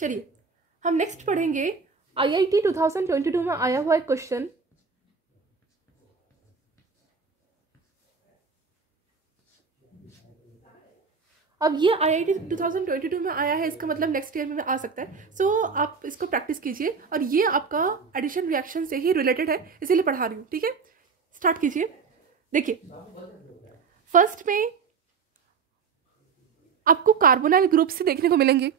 चलिए हम नेक्स्ट पढ़ेंगे IIT 2022 में आया हुआ एक क्वेश्चन। अब ये IIT 2022 में आया है, इसका मतलब नेक्स्ट ईयर में आ सकता है। सो आप इसको प्रैक्टिस कीजिए, और ये आपका एडिशन रिएक्शन से ही रिलेटेड है, इसीलिए पढ़ा रही हूँ। ठीक है, स्टार्ट कीजिए। देखिए फर्स्ट में आपको कार्बोनाइल ग्रुप से देखने को मिलेंगे।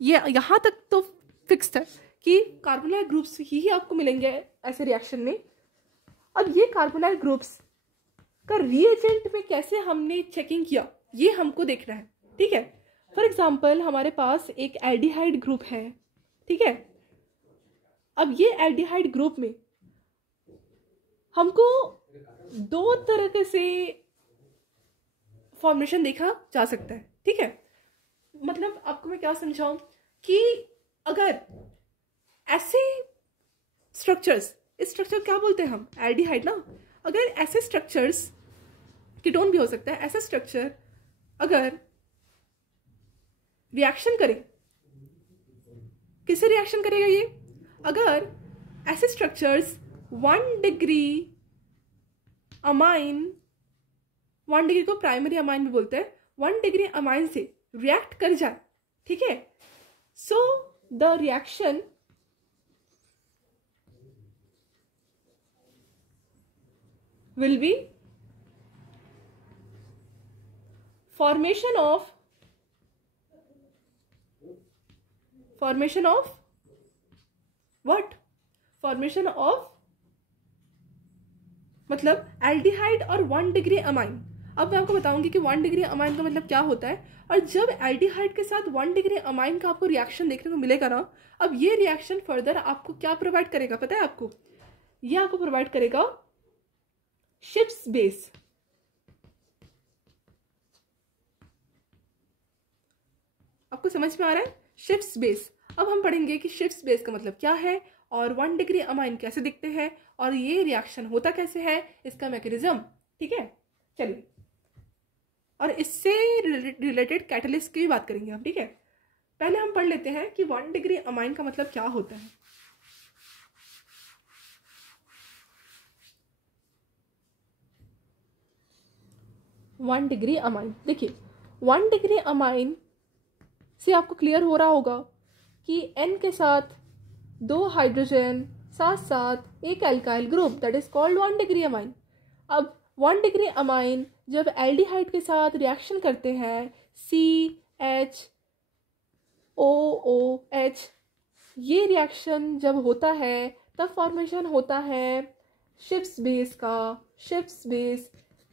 ये यहाँ तक तो फिक्स्ड है कि कार्बोनाइल ग्रुप्स ही आपको मिलेंगे ऐसे रिएक्शन में। अब ये कार्बोनाइल ग्रुप्स का रिएजेंट में कैसे हमने चेकिंग किया, ये हमको देखना है। ठीक है, फॉर एग्जाम्पल हमारे पास एक एल्डिहाइड ग्रुप है। ठीक है, अब ये एल्डिहाइड ग्रुप में हमको दो तरह से फॉर्मेशन देखा जा सकता है। ठीक है, मतलब आपको मैं क्या समझाऊं कि अगर ऐसे स्ट्रक्चर्स, इस स्ट्रक्चर क्या बोलते हैं हम, एल्डिहाइड ना, अगर ऐसे स्ट्रक्चर्स, कीटोन भी हो सकता है, ऐसा स्ट्रक्चर अगर रिएक्शन करे, किससे रिएक्शन करेगा ये, अगर ऐसे स्ट्रक्चर्स 1 डिग्री अमाइन, 1 डिग्री को प्राइमरी अमाइन भी बोलते हैं, 1 डिग्री अमाइन से रिएक्ट कर जाए। ठीक है, so the reaction will be formation of what, formation of मतलब एल्डिहाइड और 1 डिग्री अमाइन। अब मैं आपको बताऊंगी कि 1 डिग्री अमाइन का मतलब क्या होता है, और जब एल्डिहाइड के साथ 1 डिग्री अमाइन का आपको रिएक्शन देखने को मिलेगा ना, अब ये रिएक्शन फर्दर आपको क्या प्रोवाइड करेगा पता है आपको, ये आपको प्रोवाइड करेगा शिप्स बेस। आपको समझ में आ रहा है, शिप्स बेस। अब हम पढ़ेंगे कि शिप्स बेस का मतलब क्या है, और 1 डिग्री अमाइन कैसे दिखते हैं, और ये रिएक्शन होता कैसे है, इसका मैकेनिज्म। ठीक है, चलिए, और इससे रिलेटेड कैटलिस्ट की भी बात करेंगे हम। ठीक है, पहले हम पढ़ लेते हैं कि 1 डिग्री अमाइन का मतलब क्या होता है। वन डिग्री अमाइन, देखिए 1 डिग्री अमाइन से आपको क्लियर हो रहा होगा कि N के साथ 2 हाइड्रोजन साथ साथ एक alkyl group, that is called 1 degree amine. अब 1 डिग्री अमाइन जब एल्डिहाइड के साथ रिएक्शन करते हैं, CHOOH, ये रिएक्शन जब होता है तब फॉर्मेशन होता है शिप्स बेस का, शिप्स बेस।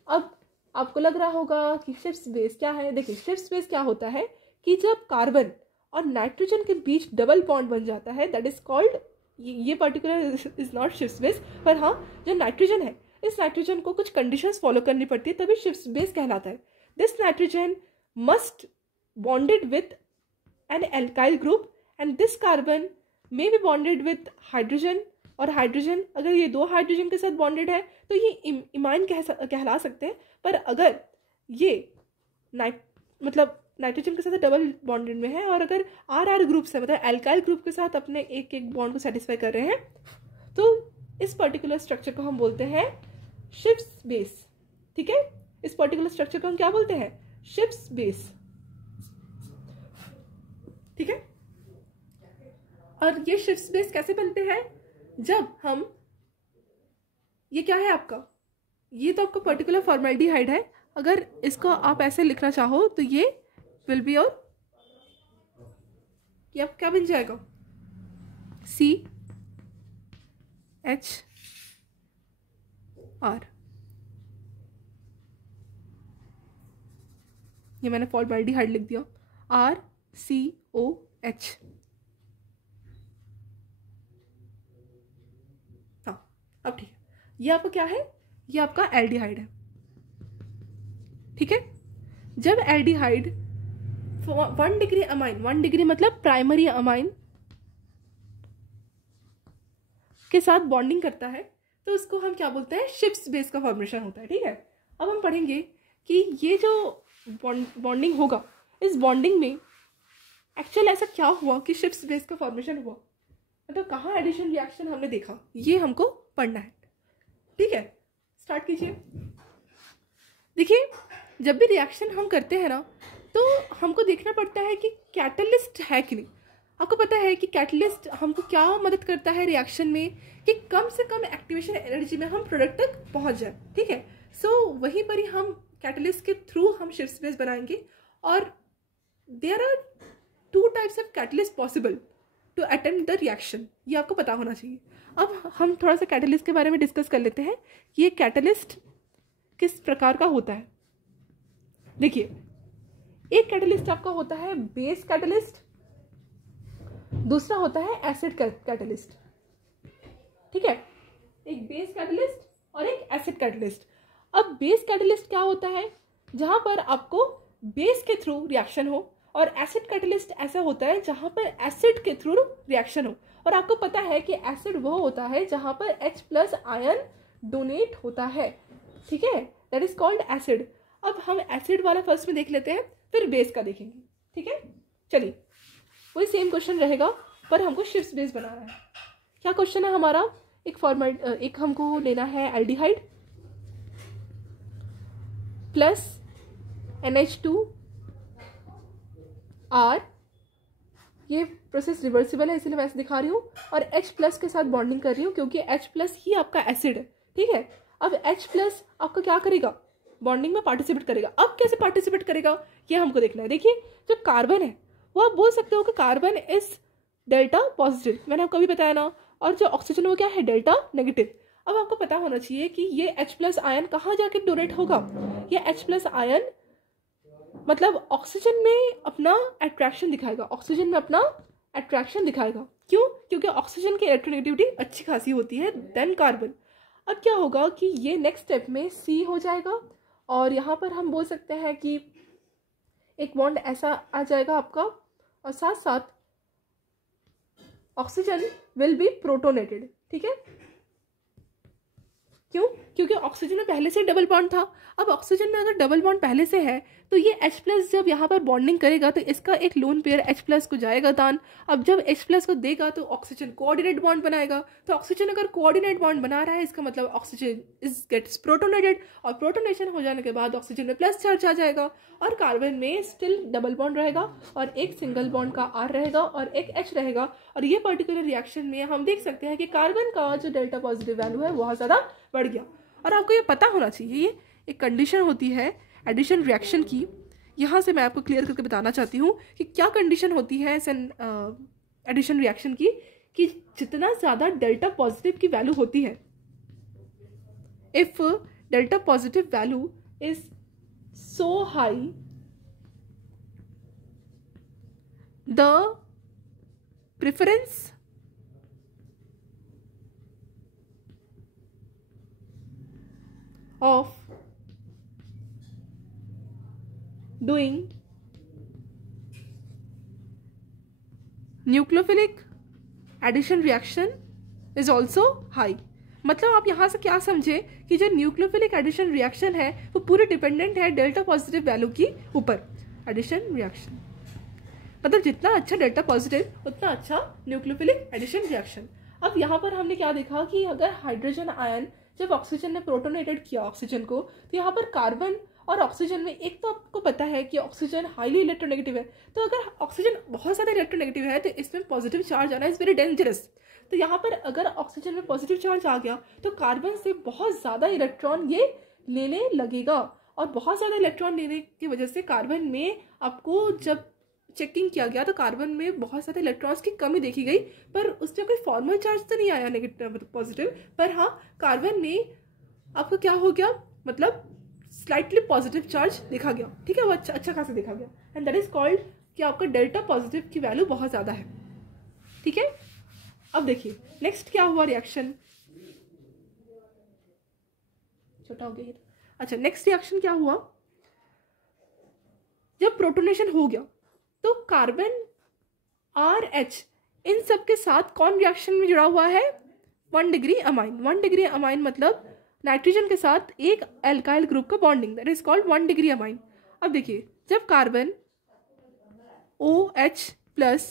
अब आपको लग रहा होगा कि शिप्स बेस क्या है। देखिए शिप्स बेस क्या होता है कि जब कार्बन और नाइट्रोजन के बीच डबल बॉन्ड बन जाता है, दैट इज कॉल्ड, ये particular is not ships base, पर हाँ जो नाइट्रोजन है, इस नाइट्रोजन को कुछ कंडीशंस फॉलो करनी पड़ती है तभी शिप्स बेस कहलाता है। This nitrogen must bonded with an alkyl group and this carbon may be bonded with hydrogen, और हाइड्रोजन अगर ये 2 हाइड्रोजन के साथ बॉन्डेड है तो ये इमाइन कहला सकते हैं। पर अगर ये मतलब नाइट्रोजन के साथ डबल बॉन्डेड में है, और अगर RR ग्रुप से मतलब एल्काइल ग्रुप के साथ अपने एक एक बॉन्ड को सेटिस्फाई कर रहे हैं, तो इस पर्टिकुलर स्ट्रक्चर को हम बोलते हैं शिप्स बेस। ठीक है, इस पर्टिकुलर स्ट्रक्चर को हम क्या बोलते हैं, शिप्स बेस। ठीक है, और ये शिप्स बेस कैसे बनते हैं, जब हम, ये क्या है आपका, ये तो आपका पर्टिकुलर फॉर्मेल्डिहाइड है, अगर इसको आप ऐसे लिखना चाहो तो ये विल बी, और ये आप क्या बन जाएगा, CHR। ये मैंने फॉर्मेल्डिहाइड लिख दिया, RCOH। हाँ अब ठीक है, ये आपका क्या है, ये आपका एल्डिहाइड है। ठीक है, जब एल्डिहाइड 1 डिग्री अमाइन, 1 डिग्री मतलब प्राइमरी अमाइन के साथ बॉन्डिंग करता है, तो उसको हम क्या बोलते हैं, शिप्स बेस का फॉर्मेशन होता है। ठीक है, अब हम पढ़ेंगे कि ये जो बॉन्डिंग होगा, इस बॉन्डिंग में एक्चुअल ऐसा क्या हुआ कि शिफ्स बेस का फॉर्मेशन हुआ, मतलब कहाँ एडिशन रिएक्शन हमने देखा, ये हमको पढ़ना है। ठीक है, स्टार्ट कीजिए। देखिए, जब भी रिएक्शन हम करते हैं ना तो हमको देखना पड़ता है कि कैटलिस्ट है कि नहीं। आपको पता है कि कैटलिस्ट हमको क्या मदद करता है रिएक्शन में, कि कम से कम एक्टिवेशन एनर्जी में हम प्रोडक्ट तक पहुंच जाए। ठीक है, सो वहीं पर ही हम कैटलिस्ट के थ्रू हम शिफ्ट बेस बनाएंगे। और there are 2 types of catalyst possible to attempt the reaction, ये आपको पता होना चाहिए। अब हम थोड़ा सा कैटलिस्ट के बारे में डिस्कस कर लेते हैं कि ये कैटलिस्ट किस प्रकार का होता है। देखिए, एक कैटलिस्ट आपका होता है बेस कैटलिस्ट, दूसरा होता है एसिड कैटलिस्ट। ठीक है, एक बेस कैटलिस्ट और एक एसिड कैटलिस्ट। अब बेस कैटलिस्ट क्या होता है, जहां पर आपको बेस के थ्रू रिएक्शन हो, और एसिड कैटलिस्ट ऐसा होता है जहां पर एसिड के थ्रू रिएक्शन हो। और आपको पता है कि एसिड वो होता है जहां पर H+ आयन डोनेट होता है। ठीक है, दैट इज कॉल्ड एसिड। अब हम एसिड वाला फर्स्ट में देख लेते हैं, फिर बेस का देखेंगे। ठीक है, चलिए, वही सेम क्वेश्चन रहेगा पर हमको शिफ्ट बेस बनाना है। क्या क्वेश्चन है हमारा, एक हमको लेना है एल्डिहाइड प्लस NH2R। ये प्रोसेस रिवर्सिबल है इसलिए मैं ऐसे दिखा रही हूँ, और H+ के साथ बॉन्डिंग कर रही हूँ क्योंकि H+ ही आपका एसिड है। ठीक है, अब H+ आपका क्या करेगा, बॉन्डिंग में पार्टिसिपेट करेगा। अब कैसे पार्टिसिपेट करेगा ये हमको देखना है। देखिए, जो कार्बन है वो आप बोल सकते हो कि कार्बन इज डेल्टा पॉजिटिव, मैंने आपको अभी बताया ना, और जो ऑक्सीजन वो क्या है, डेल्टा नेगेटिव। अब आपको पता होना चाहिए कि ये H+ आयन कहाँ जाके डोनेट होगा। ये H+ आयन मतलब ऑक्सीजन में अपना अट्रैक्शन दिखाएगा, ऑक्सीजन में अपना अट्रैक्शन दिखाएगा। क्यों, क्योंकि ऑक्सीजन की इलेक्ट्रोनेगेटिविटी अच्छी खासी होती है देन कार्बन। अब क्या होगा कि ये नेक्स्ट स्टेप में C हो जाएगा, और यहाँ पर हम बोल सकते हैं कि एक बॉन्ड ऐसा आ जाएगा आपका, और साथ साथ ऑक्सीजन विल बी प्रोटोनेटेड। ठीक है, क्यों, क्योंकि ऑक्सीजन में पहले से डबल बॉन्ड था। अब ऑक्सीजन में अगर डबल बॉन्ड पहले से है तो ये H+ जब यहाँ पर बॉन्डिंग करेगा तो इसका एक लोन पेयर H+ को जाएगा दान। अब जब H+ को देगा तो ऑक्सीजन कोऑर्डिनेट बॉन्ड बनाएगा। तो ऑक्सीजन अगर कोऑर्डिनेट बॉन्ड बना रहा है इसका मतलब ऑक्सीजन इज गेट्स प्रोटोनेटेड, और प्रोटोनेशन हो जाने के बाद ऑक्सीजन में प्लस चार्ज आ जाएगा, और कार्बन में स्टिल डबल बॉन्ड रहेगा, और एक सिंगल बॉन्ड का R रहेगा और एक H रहेगा। और ये पर्टिकुलर रिएक्शन में हम देख सकते हैं कि कार्बन का जो डेल्टा पॉजिटिव वैल्यू है बहुत ज़्यादा बढ़ गया। और आपको ये पता होना चाहिए, ये एक कंडीशन होती है एडिशन रिएक्शन की। यहाँ से मैं आपको क्लियर करके बताना चाहती हूँ कि क्या कंडीशन होती है एडिशन रिएक्शन की, कि जितना ज़्यादा डेल्टा पॉजिटिव की वैल्यू होती है, if delta positive value is so high, the preference of doing nucleophilic addition reaction is also high। मतलब आप यहाँ से क्या समझे कि जो न्यूक्लियोफिलिक एडिशन रिएक्शन है वो पूरे डिपेंडेंट है डेल्टा पॉजिटिव वैल्यू की ऊपर। एडिशन रिएक्शन मतलब जितना अच्छा डेल्टा पॉजिटिव उतना अच्छा न्यूक्लियोफिलिक एडिशन रिएक्शन। अब यहाँ पर हमने क्या देखा कि अगर हाइड्रोजन आयन जब ऑक्सीजन ने प्रोटोनेटेड किया ऑक्सीजन को, तो यहाँ पर कार्बन और ऑक्सीजन में, एक तो आपको पता है कि ऑक्सीजन हाईली इलेक्ट्रोनेगेटिव है, तो अगर ऑक्सीजन बहुत ज़्यादा इलेक्ट्रोनेगेटिव है तो इसमें पॉजिटिव चार्ज आना इज वेरी डेंजरस। तो यहाँ पर अगर ऑक्सीजन में पॉजिटिव चार्ज आ गया तो कार्बन से बहुत ज़्यादा इलेक्ट्रॉन ये लेने लगेगा, और बहुत ज़्यादा इलेक्ट्रॉन लेने की वजह से कार्बन में आपको जब चेकिंग किया गया तो कार्बन में बहुत सारे इलेक्ट्रॉन्स की कमी देखी गई, पर उसमें कोई फॉर्मल चार्ज तो नहीं आया नेगेटिव पॉजिटिव, पर हाँ कार्बन में आपको क्या हो गया, मतलब स्लाइटली पॉजिटिव चार्ज देखा गया। ठीक है, वो अच्छा खासा देखा गया, एंड दैट इज कॉल्ड कि आपका डेल्टा पॉजिटिव की वैल्यू बहुत ज़्यादा है। ठीक है, अब देखिए नेक्स्ट क्या हुआ रिएक्शन, छोटा हो गया। अच्छा, नेक्स्ट रिएक्शन क्या हुआ, जब प्रोटोनेशन हो गया तो कार्बन RH इन सब के साथ कौन रिएक्शन में जुड़ा हुआ है, 1 डिग्री अमाइन। 1 डिग्री अमाइन मतलब नाइट्रोजन के साथ एक एल्काइल ग्रुप का bonding, that is called 1 degree amine. अब देखिए जब कार्बन OH प्लस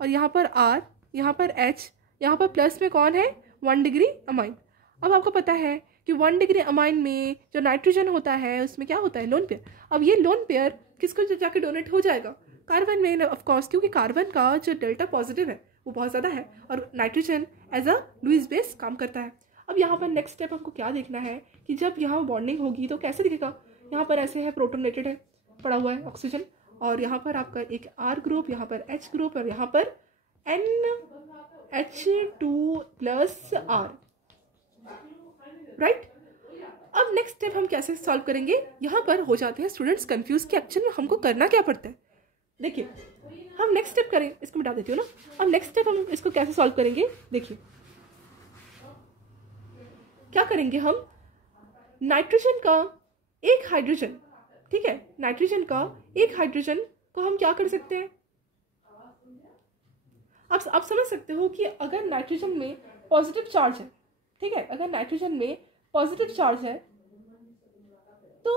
और यहाँ पर R, यहाँ पर H, यहाँ पर प्लस में कौन है 1 डिग्री अमाइन। अब आपको पता है कि 1 डिग्री अमाइन में जो नाइट्रोजन होता है उसमें क्या होता है लोन पेयर। अब ये लोन पेयर किसको जाके डोनेट हो जाएगा, कार्बन में ऑफ कोर्स, क्योंकि कार्बन का जो डेल्टा पॉजिटिव है वो बहुत ज़्यादा है और nitrogen as a Lewis base काम करता है। अब यहाँ पर नेक्स्ट स्टेप हमको क्या देखना है कि जब यहाँ बॉन्डिंग होगी तो कैसे दिखेगा। यहाँ पर ऐसे है प्रोटोनेटेड है पड़ा हुआ है ऑक्सीजन और यहाँ पर आपका एक R ग्रुप, यहाँ पर H ग्रुप और यहाँ पर NH2+R, राइट। अब नेक्स्ट स्टेप हम कैसे सॉल्व करेंगे, यहाँ पर हो जाते हैं स्टूडेंट्स कंफ्यूज कि एक्चुअली में हमको करना क्या पड़ता है। देखिए हम नेक्स्ट स्टेप करें, इसको मिटा देती हूँ ना। अब नेक्स्ट स्टेप हम इसको कैसे सॉल्व करेंगे, देखिए क्या करेंगे हम, नाइट्रोजन का एक हाइड्रोजन, ठीक है, नाइट्रोजन का एक हाइड्रोजन को हम क्या कर सकते हैं, अब आप समझ सकते हो कि अगर नाइट्रोजन में पॉजिटिव चार्ज है, ठीक है, अगर नाइट्रोजन में पॉजिटिव चार्ज है तो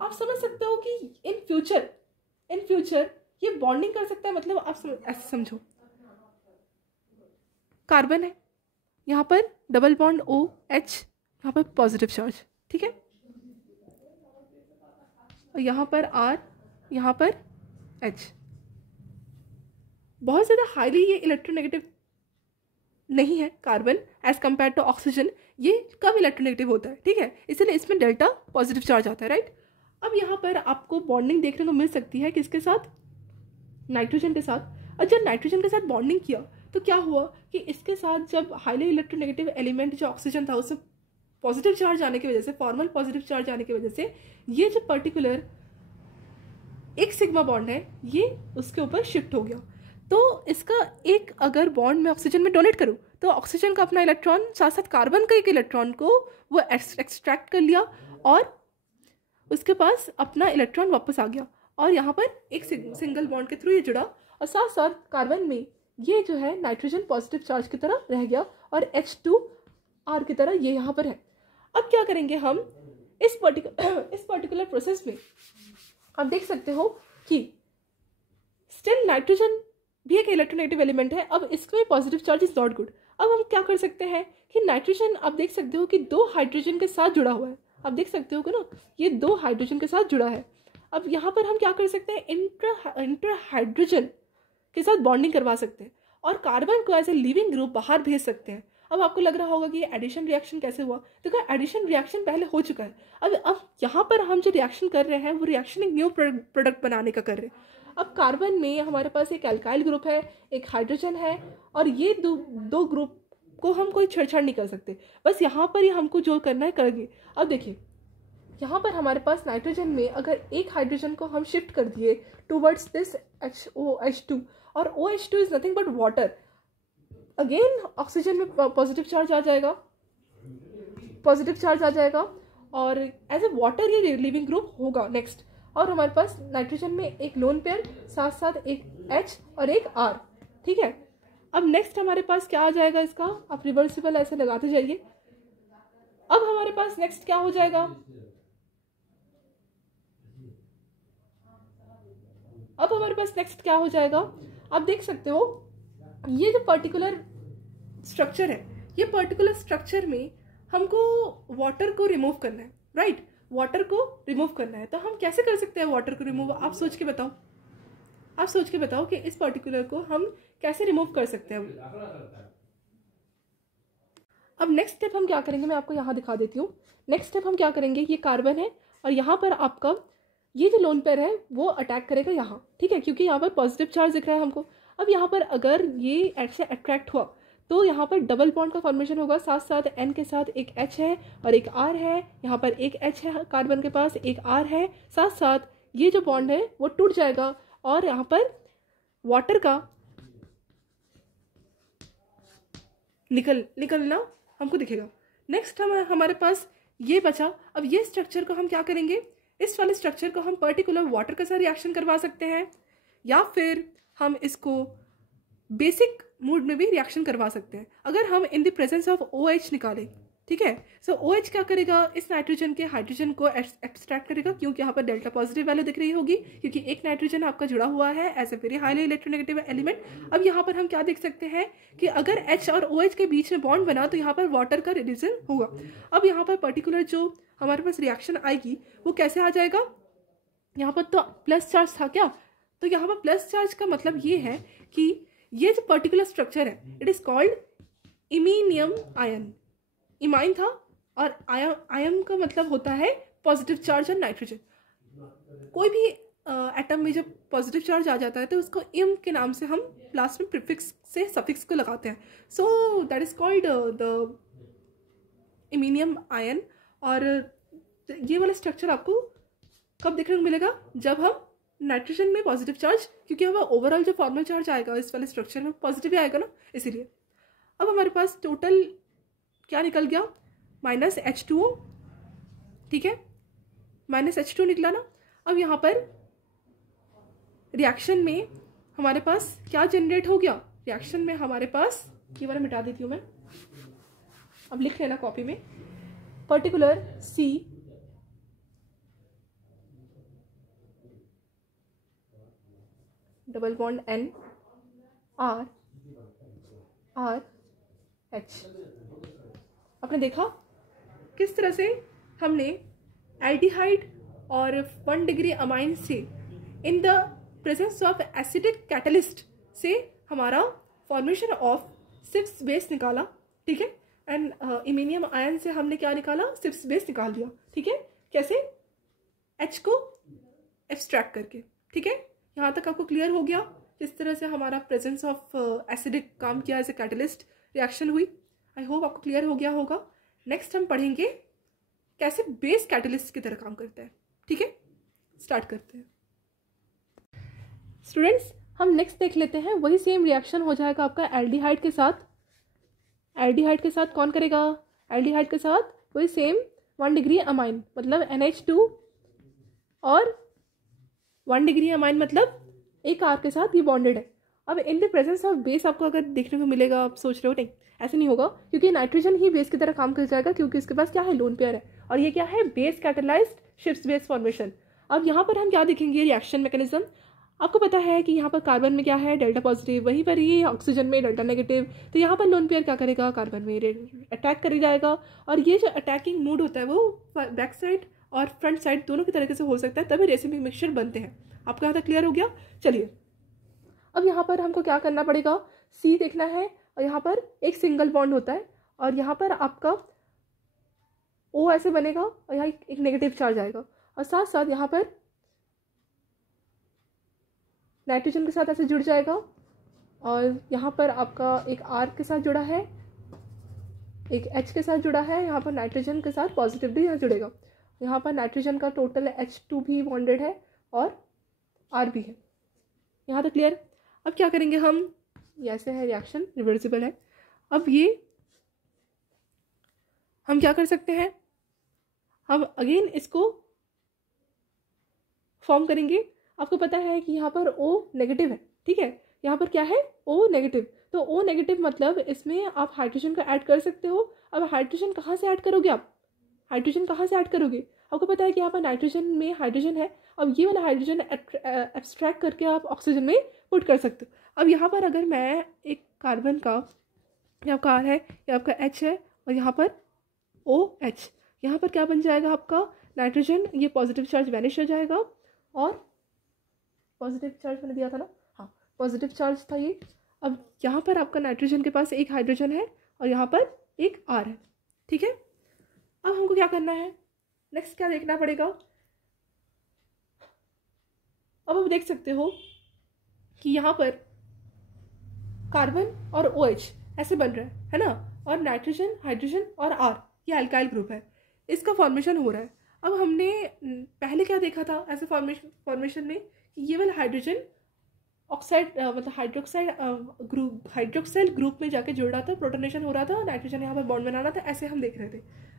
आप समझ सकते हो कि इन फ्यूचर ये बॉन्डिंग कर सकता है। मतलब आप ऐसे समझो, कार्बन है, यहाँ पर डबल बॉन्ड OH, यहाँ पर पॉजिटिव चार्ज, ठीक है, और यहाँ पर R, यहाँ पर H। बहुत ज़्यादा हाईली ये इलेक्ट्रोनेगेटिव नहीं है carbon as compare to oxygen, ये कम इलेक्ट्रोनेगेटिव होता है, ठीक है, इसलिए इसमें डेल्टा पॉजिटिव चार्ज आता है, राइट। अब यहाँ पर आपको बॉन्डिंग देखने को मिल सकती है किसके साथ, नाइट्रोजन के साथ। और जब नाइट्रोजन के साथ बॉन्डिंग किया तो क्या हुआ कि इसके साथ जब हाईली इलेक्ट्रोनेगेटिव एलिमेंट जो ऑक्सीजन था उससे पॉजिटिव चार्ज आने की वजह से, फॉर्मल पॉजिटिव चार्ज आने की वजह से ये जो पर्टिकुलर एक सिग्मा बॉन्ड है ये उसके ऊपर शिफ्ट हो गया। तो इसका एक अगर बॉन्ड में ऑक्सीजन में डोनेट करूँ तो ऑक्सीजन का अपना इलेक्ट्रॉन साथ साथ कार्बन का एक इलेक्ट्रॉन को वो एक्सट्रैक्ट कर लिया और उसके पास अपना इलेक्ट्रॉन वापस आ गया और यहाँ पर एक सिंगल बॉन्ड के थ्रू ये जुड़ा और साथ साथ कार्बन में ये जो है नाइट्रोजन पॉजिटिव चार्ज की तरह रह गया और H2R की तरह ये यहाँ पर है। अब क्या करेंगे हम इस पर्टिकुलर प्रोसेस में, आप देख सकते हो कि स्टिल नाइट्रोजन भी एक इलेक्ट्रोनेगेटिव एलिमेंट है। अब इसमें positive charge is not good. अब हम क्या कर सकते हैं कि नाइट्रोजन आप देख सकते हो कि 2 हाइड्रोजन के साथ जुड़ा हुआ है, आप देख सकते हो कि ना ये 2 हाइड्रोजन के साथ जुड़ा है। अब यहाँ पर हम क्या कर सकते हैं, इंटर हाइड्रोजन के साथ बॉन्डिंग करवा सकते हैं और कार्बन को एज ए लिविंग ग्रुप बाहर भेज सकते हैं। अब आपको लग रहा होगा कि ये एडिशन रिएक्शन कैसे हुआ, देखो एडिशन रिएक्शन पहले हो चुका है। अब यहाँ पर हम जो रिएक्शन कर रहे हैं वो रिएक्शन एक न्यू प्रोडक्ट बनाने का कर रहे हैं। अब कार्बन में हमारे पास एक एल्काइल ग्रुप है, एक हाइड्रोजन है और ये दो ग्रुप को हम कोई छेड़छाड़ नहीं कर सकते, बस यहाँ पर ही हमको जो करना है करेंगे। अब देखिए यहाँ पर हमारे पास नाइट्रोजन में अगर एक हाइड्रोजन को हम शिफ्ट कर दिए टूवर्ड्स दिस OH2 और OH2 is nothing but water, again oxygen में पॉजिटिव चार्ज आ जाएगा और एज ए वाटर ये लिविंग ग्रुप होगा नेक्स्ट। और हमारे पास नाइट्रोजन में एक लोन पेयर साथ साथ एक H और एक R, ठीक है। अब नेक्स्ट हमारे पास क्या आ जाएगा, इसका आप रिवर्सिबल ऐसे लगाते जाइए। अब हमारे पास नेक्स्ट क्या हो जाएगा, अब हमारे पास नेक्स्ट क्या हो जाएगा, आप देख सकते हो ये जो पर्टिकुलर स्ट्रक्चर है, ये पर्टिकुलर स्ट्रक्चर में हमको वाटर को रिमूव करना है, राइट, वाटर को रिमूव करना है। तो हम कैसे कर सकते हैं वाटर को रिमूव, आप सोच के बताओ कि इस पर्टिकुलर को हम कैसे रिमूव कर सकते हैं। अब नेक्स्ट स्टेप हम क्या करेंगे, मैं आपको यहाँ दिखा देती हूँ। नेक्स्ट स्टेप हम क्या करेंगे, ये कार्बन है और यहाँ पर आपका ये जो लोन पेयर है वो अटैक करेगा यहाँ, ठीक है, क्योंकि यहाँ पर पॉजिटिव चार्ज दिख रहा है हमको। अब यहाँ पर अगर ये ऐसे अट्रैक्ट हुआ तो यहाँ पर डबल बॉन्ड का फॉर्मेशन होगा, साथ साथ N के साथ एक H है और एक R है, यहाँ पर एक H है कार्बन के पास, एक R है, साथ साथ ये जो बॉन्ड है वो टूट जाएगा और यहाँ पर वाटर का निकलना हमको दिखेगा। नेक्स्ट हमारे पास ये बचा। अब ये स्ट्रक्चर को हम क्या करेंगे, इस वाले स्ट्रक्चर को हम पर्टिकुलर वाटर के साथ रिएक्शन करवा सकते हैं या फिर हम इसको बेसिक मूड में भी रिएक्शन करवा सकते हैं। अगर हम इन द प्रेजेंस ऑफ OH निकालें ठीक है। सो OH क्या करेगा, इस नाइट्रोजन के हाइड्रोजन को एक्सट्रैक्ट करेगा, क्योंकि यहाँ पर डेल्टा पॉजिटिव वैल्यू दिख रही होगी, क्योंकि एक नाइट्रोजन आपका जुड़ा हुआ है as a very highly electronegative element. अब यहाँ पर हम क्या देख सकते हैं कि अगर H और OH के बीच में बॉन्ड बना तो यहाँ पर वाटर का रिड्यूसन होगा। अब यहाँ पर पर्टिकुलर जो हमारे पास रिएक्शन आएगी वो कैसे आ जाएगा, यहाँ पर तो प्लस चार्ज था क्या, तो यहाँ पर प्लस चार्ज का मतलब ये है कि ये जो पर्टिकुलर स्ट्रक्चर है it is called iminium ion. Imine था और आयन का मतलब होता है पॉजिटिव चार्ज और नाइट्रोजन। कोई भी एटम में जब पॉजिटिव चार्ज आ जाता है तो उसको इम के नाम से हम लास्ट में प्रीफिक्स से सफिक्स को लगाते हैं। So that is called the iminium ion. और ये वाला स्ट्रक्चर आपको कब देखने को मिलेगा, जब हम नाइट्रोजन में पॉजिटिव चार्ज, क्योंकि हमारा ओवरऑल जो फॉर्मल चार्ज आएगा इस वाले स्ट्रक्चर में पॉजिटिव ही आएगा ना, इसीलिए। अब हमारे पास टोटल क्या निकल गया, -H2O, ठीक है, -H2 निकला ना। अब यहाँ पर रिएक्शन में हमारे पास क्या जनरेट हो गया, रिएक्शन में हमारे पास, ये वाला मिटा देती हूँ मैं, अब लिख लेना कॉपी में, particular C double bond N R H। आपने देखा किस तरह से हमने एल्डिहाइड और 1 डिग्री अमाइन से इन the presence of acidic catalyst से हमारा फॉर्मेशन ऑफ 6 बेस निकाला, ठीक है। एंड इमीनियम आयन से हमने क्या निकाला, 6 बेस निकाल दिया, ठीक है। कैसे, H को एक्सट्रैक्ट करके, ठीक है। यहाँ तक आपको क्लियर हो गया किस तरह से हमारा प्रेजेंस ऑफ एसिडिक काम किया, एज ए कैटलिस्ट रिएक्शन हुई। आई होप आपको क्लियर हो गया होगा। नेक्स्ट हम पढ़ेंगे कैसे बेस कैटलिस्ट की तरह काम करता है, ठीक है। स्टार्ट करते हैं स्टूडेंट्स। हम नेक्स्ट देख लेते हैं, वही सेम रिएक्शन हो जाएगा आपका एल्डिहाइड के साथ। एल्डिहाइड के साथ कौन करेगा, एल्डिहाइड के साथ वही सेम 1 डिग्री अमाइन, मतलब NH2 और 1 डिग्री अमाइन मतलब एक R के साथ ये बॉन्डेड है। अब इन द प्रेजेंस ऑफ बेस आपको अगर देखने को मिलेगा, आप सोच रहे हो नहीं ऐसे नहीं होगा, क्योंकि नाइट्रोजन ही बेस की तरह काम कर जाएगा, क्योंकि इसके पास क्या है, लोन पेयर है, और ये क्या है, base catalysed shift base formation. अब यहाँ पर हम क्या देखेंगे, रिएक्शन मैकेनिज्म। आपको पता है कि यहाँ पर कार्बन में क्या है, डेल्टा पॉजिटिव, वहीं पर ये ऑक्सीजन में डेल्टा नेगेटिव। तो यहाँ पर लोन पेयर क्या करेगा, कार्बन में अटैक कर जाएगा, और ये जो अटैकिंग मूड होता है वो बैक साइड और फ्रंट साइड दोनों की तरीके से हो सकता है, तभी रेसिमिक मिक्सचर बनते हैं। आपको यहाँ तक क्लियर हो गया। चलिए अब यहाँ पर हमको क्या करना पड़ेगा, C देखना है, और यहाँ पर एक सिंगल बॉन्ड होता है, और यहाँ पर आपका O ऐसे बनेगा, और यहाँ एक नेगेटिव चार्ज आएगा, और साथ साथ यहाँ पर नाइट्रोजन के साथ ऐसे जुड़ जाएगा, और यहाँ पर आपका एक R के साथ जुड़ा है, एक H के साथ जुड़ा है, यहाँ पर नाइट्रोजन के साथ पॉजिटिव भी यहाँ जुड़ेगा। यहाँ पर नाइट्रोजन का टोटल H2 भी बॉन्डेड है और R भी है। यहाँ तक क्लियर। अब क्या करेंगे हम, ये ऐसे है, रिएक्शन रिवर्सिबल है। अब ये हम क्या कर सकते हैं, हम अगेन इसको फॉर्म करेंगे। आपको पता है कि यहाँ पर O नेगेटिव है, ठीक है, यहाँ पर क्या है, O नेगेटिव। तो O नेगेटिव मतलब इसमें आप हाइड्रोजन का ऐड कर सकते हो। अब हाइड्रोजन कहाँ से ऐड करोगे, आप हाइड्रोजन कहाँ से ऐड करोगे, आपको पता है कि यहाँ पर नाइट्रोजन में हाइड्रोजन है। अब ये वाला हाइड्रोजन एब्स्ट्रैक्ट करके आप ऑक्सीजन में पुट कर सकते हो। अब यहाँ पर अगर मैं एक कार्बन का, ये आपका R है, ये आपका H है, और यहाँ पर OH, यहाँ पर क्या बन जाएगा आपका नाइट्रोजन, ये पॉजिटिव चार्ज वैनिश हो जाएगा, और पॉजिटिव चार्ज मैंने दिया था ना, हाँ पॉजिटिव चार्ज था ये। अब यहाँ पर आपका नाइट्रोजन के पास एक हाइड्रोजन है, और यहाँ पर एक R है, ठीक है। अब हमको क्या करना है, नेक्स्ट क्या देखना पड़ेगा। अब आप देख सकते हो कि यहाँ पर कार्बन और OH ऐसे बन रहा है ना, और नाइट्रोजन, हाइड्रोजन और R, ये अल्काइल ग्रुप है, इसका फॉर्मेशन हो रहा है। अब हमने पहले क्या देखा था ऐसे फॉर्मेशन में, कि ये वाला हाइड्रोजन ऑक्साइड मतलब हाइड्रोक्साइल ग्रुप में जाके जुड़ रहा था, प्रोटोनेशन हो रहा था, नाइट्रोजन यहाँ पर बॉन्ड बनाना था, ऐसे हम देख रहे थे।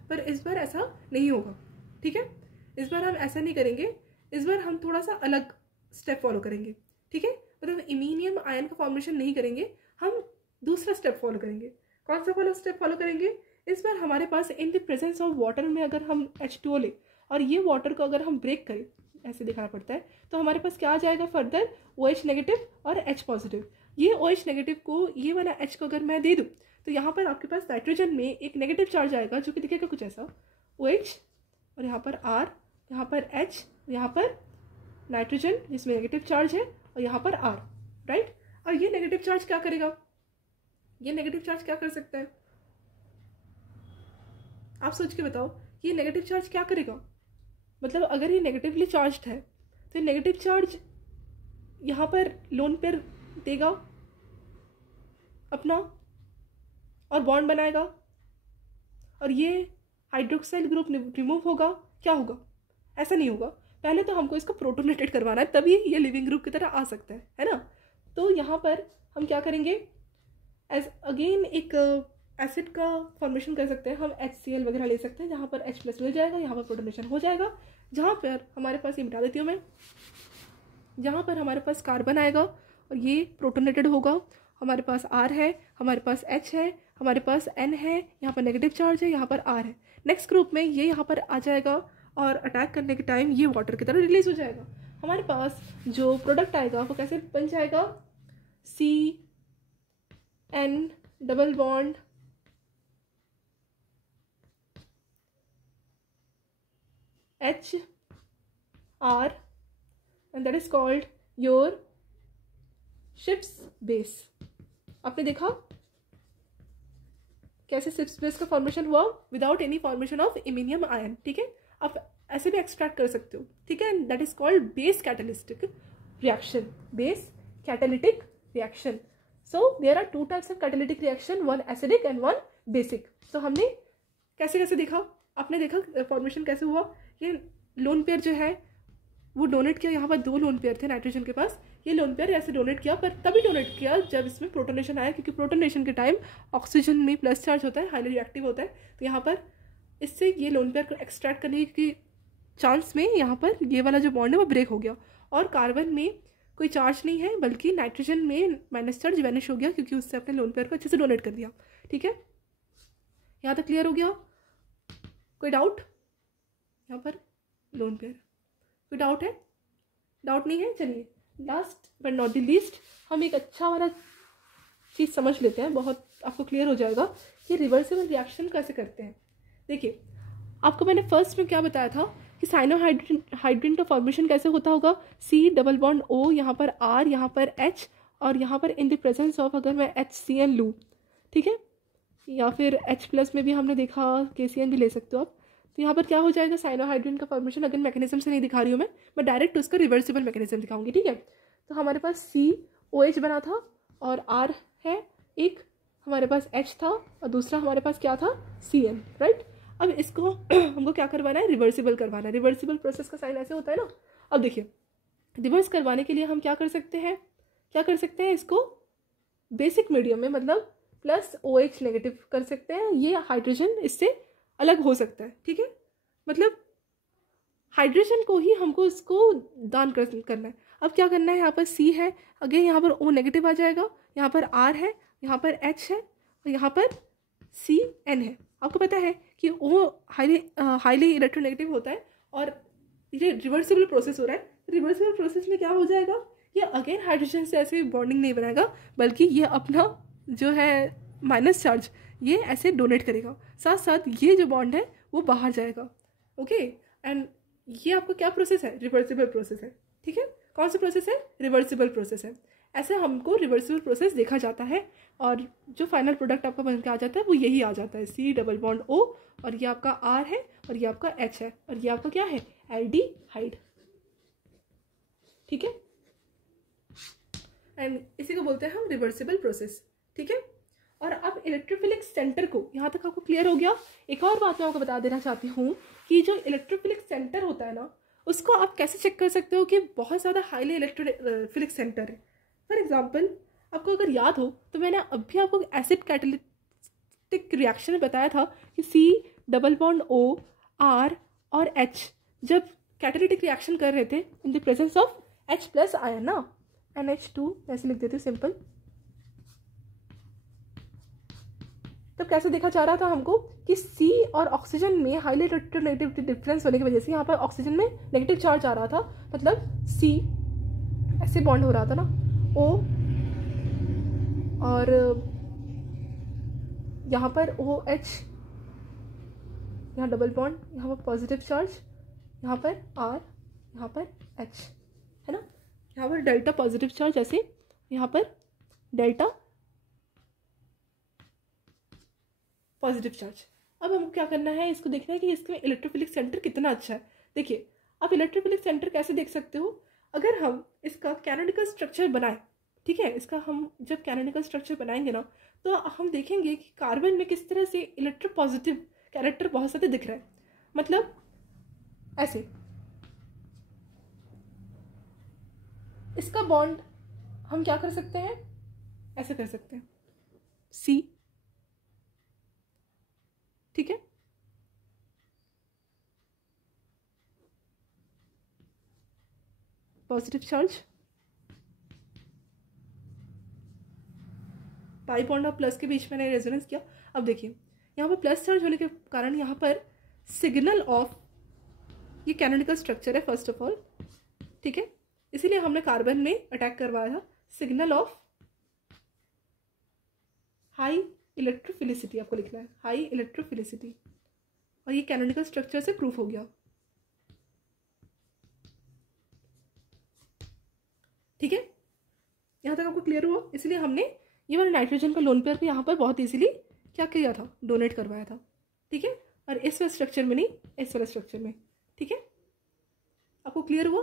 पर इस बार ऐसा नहीं होगा, ठीक है। इस बार हम ऐसा नहीं करेंगे, इस बार हम थोड़ा सा अलग स्टेप फॉलो करेंगे, ठीक है। मतलब इमीनियम आयन का फॉर्मेशन नहीं करेंगे, हम दूसरा स्टेप फॉलो करेंगे। कौन सा स्टेप फॉलो करेंगे, इस बार हमारे पास in the presence of water में अगर हम H2O ले और ये वाटर को अगर हम ब्रेक करें, ऐसे दिखाना पड़ता है, तो हमारे पास क्या आ जाएगा फर्दर, OH नेगेटिव और H पॉजिटिव। ये OH नेगेटिव को, ये वाला H को अगर मैं दे दूँ तो यहाँ पर आपके पास नाइट्रोजन में एक नेगेटिव चार्ज आएगा जो कि दिखेगा कुछ ऐसा, OH और यहाँ पर R, यहाँ पर H, यहाँ पर नाइट्रोजन जिसमें नेगेटिव चार्ज है और यहाँ पर R, राइट। और ये नेगेटिव चार्ज क्या करेगा, ये नेगेटिव चार्ज क्या कर सकता है, आप सोच के बताओ, ये नेगेटिव चार्ज क्या करेगा। मतलब अगर ये नेगेटिवली चार्ज्ड है तो ये नेगेटिव चार्ज यहाँ पर लोन पेयर देगा अपना और बॉन्ड बनाएगा और ये हाइड्रोक्साइल ग्रुप रिमूव होगा, क्या होगा, ऐसा नहीं होगा। पहले तो हमको इसको प्रोटोनेटेड करवाना है, तभी ये लिविंग ग्रुप की तरह आ सकता है ना। तो यहाँ पर हम क्या करेंगे, एज अगेन एक एसिड का फॉर्मेशन कर सकते हैं हम, HCl वगैरह ले सकते हैं, जहाँ पर H+ मिल जाएगा, यहाँ पर प्रोटोनेशन हो जाएगा, जहाँ पर हमारे पास, ये मिटा देती हूँ मैं, जहाँ पर हमारे पास कार्बन आएगा और ये प्रोटोनेटेड होगा, हमारे पास R है, हमारे पास H है, हमारे पास N है, यहाँ पर नेगेटिव चार्ज है, यहाँ पर R है। नेक्स्ट ग्रुप में ये यहाँ पर आ जाएगा और अटैक करने के टाइम ये वाटर की तरह रिलीज हो जाएगा। हमारे पास जो प्रोडक्ट आएगा वो कैसे बन जाएगा, CN double bond HR and that is called your Schiffs base। आपने देखा कैसे Schiffs base का फॉर्मेशन हुआ without any formation of iminium ion, ठीक है। आप ऐसे भी एक्सट्रैक्ट कर सकते हो, ठीक है। That is called base catalystic reaction, base catalytic reaction. So there are two types of catalytic reaction, one acidic and one basic. तो हमने कैसे कैसे देखा, आपने देखा फॉर्मेशन कैसे हुआ। ये लोन पेयर जो है वो डोनेट किया, यहाँ पर 2 लोन पेयर थे नाइट्रोजन के पास, ये लोन पेयर ऐसे डोनेट किया, पर तभी डोनेट किया जब इसमें प्रोटोनेशन आया, क्योंकि प्रोटोनेशन के टाइम ऑक्सीजन में प्लस चार्ज होता है, हाईली रिएक्टिव होता है। तो यहाँ पर इससे ये लोन पेयर को एक्सट्रैक्ट करने की चांस में यहाँ पर ये वाला जो बॉन्ड है वो ब्रेक हो गया, और कार्बन में कोई चार्ज नहीं है, बल्कि नाइट्रोजन में माइनस चार्ज वैनिश हो गया, क्योंकि उससे अपने लोन पेयर को अच्छे से डोनेट कर दिया, ठीक है। यहाँ तक क्लियर हो गया, कोई डाउट यहाँ पर, लोन पेयर कोई डाउट है, डाउट नहीं है। चलिए last but not the least हम एक अच्छा वाला चीज़ समझ लेते हैं, बहुत आपको क्लियर हो जाएगा कि रिवर्सिबल रिएक्शन कैसे करते हैं। देखिए आपको मैंने फर्स्ट में क्या बताया था कि साइनोहाइड्रिन का फॉर्मेशन कैसे होता होगा, C डबल बॉन्ड O, यहाँ पर R, यहाँ पर H और यहाँ पर इन द प्रेजेंस ऑफ अगर मैं HCN लूँ, ठीक है, या फिर H+ में भी हमने देखा KCN भी ले सकते हो आप। तो यहाँ पर क्या हो जाएगा, साइनोहाइड्रिन का फॉर्मेशन अगर मैकेनिज्म से नहीं दिखा रही हूँ मैं डायरेक्ट उसका रिवर्सिबल मैकेनिज्म दिखाऊंगी, ठीक है। तो हमारे पास COH बना था और R है, एक हमारे पास H था और दूसरा हमारे पास क्या था, CN, राइट। अब इसको हमको क्या करवाना है, रिवर्सिबल करवाना है। रिवर्सिबल प्रोसेस का साइन ऐसे होता है ना। अब देखिए रिवर्स करवाने के लिए हम क्या कर सकते हैं, इसको बेसिक मीडियम में मतलब प्लस OH नेगेटिव कर सकते हैं, ये हाइड्रोजन इससे अलग हो सकता है, ठीक है। मतलब हाइड्रोजन को ही हमको इसको दान करना है। अब क्या करना है, यहाँ पर C है, अगेन यहाँ पर O नेगेटिव आ जाएगा, यहाँ पर R है, यहाँ पर H है और यहाँ पर CN है। आपको पता है कि O हाईली इलेक्ट्रोनेगेटिव होता है और ये रिवर्सिबल प्रोसेस हो रहा है। रिवर्सिबल प्रोसेस में क्या हो जाएगा, ये अगेन हाइड्रोजन से ऐसे बॉन्डिंग नहीं बनाएगा, बल्कि ये अपना जो है माइनस चार्ज ये ऐसे डोनेट करेगा, साथ साथ ये जो बॉन्ड है वो बाहर जाएगा, ओके। एंड ये आपको क्या प्रोसेस है, रिवर्सिबल प्रोसेस है, ठीक है। कौन सा प्रोसेस है, रिवर्सिबल प्रोसेस है। ऐसे हमको रिवर्सिबल प्रोसेस देखा जाता है और जो फाइनल प्रोडक्ट आपका बन के आ जाता है वो यही आ जाता है, C डबल बॉन्ड O और ये आपका R है और ये आपका H है और ये आपका क्या है, एल्डिहाइड, ठीक है। एंड इसी को बोलते हैं हम रिवर्सिबल प्रोसेस, ठीक है। और अब इलेक्ट्रोफिलिक सेंटर को, यहाँ तक आपको क्लियर हो गया। एक और बात मैं आपको बता देना चाहती हूँ कि जो इलेक्ट्रोफिलिक सेंटर होता है ना, उसको आप कैसे चेक कर सकते हो कि बहुत ज़्यादा हाईली इलेक्ट्रोफिलिक सेंटर है। फॉर एग्जाम्पल आपको अगर याद हो तो मैंने अभी आपको एसिड कैटालिटिक रिएक्शन में बताया था कि C double bond O, R और H जब कैटालिटिक रिएक्शन कर रहे थे इन the presence of H+ ion ना, NH2 ऐसे लिख देते सिंपल, तब कैसे देखा जा रहा था हमको कि सी और ऑक्सीजन में हाईली इलेक्ट्रोनेगेटिविटी डिफरेंस होने की वजह से यहाँ पर ऑक्सीजन में नेगेटिव चार्ज आ रहा था, मतलब सी ऐसे बॉन्ड हो रहा था ना, ओ, और यहाँ पर ओ एच, यहाँ डबल बॉन्ड, यहाँ पर पॉजिटिव चार्ज, यहाँ पर आर, यहाँ पर एच, है ना, यहाँ पर डेल्टा पॉजिटिव चार्ज, ऐसे यहाँ पर डेल्टा पॉजिटिव चार्ज। अब हमको क्या करना है, इसको देखना है कि इसमें इलेक्ट्रोफिलिक सेंटर कितना अच्छा है। देखिए आप इलेक्ट्रोफिलिक सेंटर कैसे देख सकते हो, अगर हम इसका कैनोनिकल स्ट्रक्चर बनाए, ठीक है, इसका हम जब कैनोनिकल स्ट्रक्चर बनाएंगे ना, तो हम देखेंगे कि कार्बन में किस तरह से इलेक्ट्रोपॉजिटिव कैरेक्टर बहुत सारे दिख रहा है। मतलब ऐसे इसका बॉन्ड हम क्या कर सकते हैं, ऐसे कर सकते हैं, सी, ठीक है, पॉजिटिव चार्ज, पाई बॉन्ड और प्लस के बीच मैंने रेजोनेंस किया। अब देखिए यहाँ पर प्लस चार्ज होने के कारण यहाँ पर सिग्नल ऑफ, ये कैनोनिकल स्ट्रक्चर है फर्स्ट ऑफ ऑल, ठीक है, इसीलिए हमने कार्बन में अटैक करवाया था, सिग्नल ऑफ हाई इलेक्ट्रोफिलिसिटी आपको लिखना है, हाई इलेक्ट्रोफिलिसिटी, और ये कैनोनिकल स्ट्रक्चर से प्रूफ हो गया, ठीक है, यहाँ तक आपको क्लियर हुआ। इसलिए हमने ये वाला नाइट्रोजन का लोन पेयर भी यहाँ पर बहुत इजीली क्या किया था, डोनेट करवाया था, ठीक है, और इस वाले स्ट्रक्चर में नहीं, इस वाले स्ट्रक्चर में, ठीक है, आपको क्लियर हुआ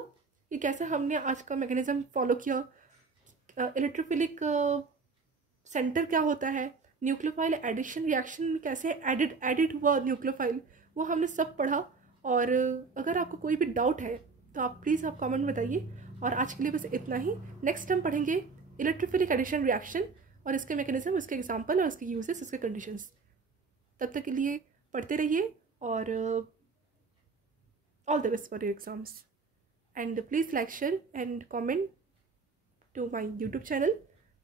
कि कैसे हमने आज का मैकेनिज्म फॉलो किया, इलेक्ट्रोफिलिक सेंटर क्या होता है, न्यूक्लियोफाइल एडिशन रिएक्शन में कैसे एडिड हुआ न्यूक्लियोफाइल, वो हमने सब पढ़ा। और अगर आपको कोई भी डाउट है तो आप प्लीज़ आप कमेंट बताइए, और आज के लिए बस इतना ही। नेक्स्ट हम पढ़ेंगे इलेक्ट्रोफिलिक एडिशन रिएक्शन और इसके मैकेनिज्म, उसके एग्जाम्पल और उसके यूजेस, उसके कंडीशंस। तब तक के लिए पढ़ते रहिए और all the best for your exams, and please like, share and comment to my YouTube channel,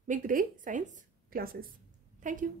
Make the Day Science Classes. Thank you.